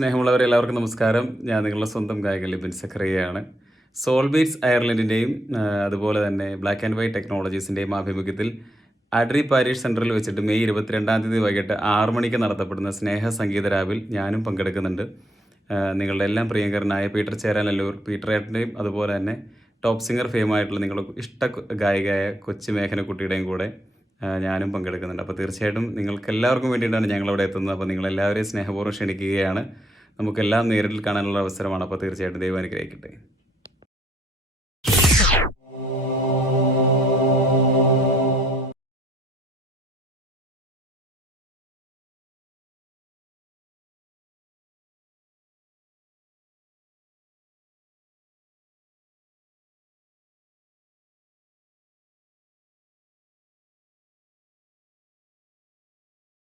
സ്നേഹമുള്ളവരെ എല്ലാവർക്കും നമസ്കാരം. ഞാൻ നിങ്ങളുടെ സ്വന്തം ഗായകൻ ലിബിൻ സക്കറിയയാണ്. സോൾ ബീറ്റ്സ് അയർലൻഡിൻ്റെയും അതുപോലെ തന്നെ ബ്ലാക്ക് ആൻഡ് വൈറ്റ് ടെക്നോളജീസിൻ്റെയും ആഭിമുഖ്യത്തിൽ അഡ്രി പാരീഷ് സെൻറ്ററിൽ വെച്ചിട്ട് മെയ് 22 വൈകിട്ട് 6 മണിക്ക് നടത്തപ്പെടുന്ന സ്നേഹ സംഗീത രാവിൽ ഞാനും പങ്കെടുക്കുന്നുണ്ട്. നിങ്ങളുടെ എല്ലാം പ്രിയങ്കരനായ പീറ്റർ ചേരാനല്ലൂർ, പീറ്റർ ഏട്ടൻ്റെയും അതുപോലെ തന്നെ ടോപ്പ് സിംഗർ ഫെയിമായിട്ടുള്ള നിങ്ങളുടെ ഇഷ്ട ഗായികയായ കൊച്ചു മേഘനക്കുട്ടിയുടെയും കൂടെ ഞാനും പങ്കെടുക്കുന്നുണ്ട്. അപ്പോൾ തീർച്ചയായിട്ടും നിങ്ങൾക്ക് എല്ലാവർക്കും വേണ്ടിയിട്ടാണ് ഞങ്ങളവിടെ എത്തുന്നത്. അപ്പോൾ നിങ്ങളെല്ലാവരെയും സ്നേഹപൂർവ്വം ക്ഷണിക്കുകയാണ്. നമുക്കെല്ലാം നേരിൽ കാണാനുള്ള അവസരമാണ്. അപ്പോൾ തീർച്ചയായിട്ടും ദൈവം അനുഗ്രഹിക്കട്ടെ.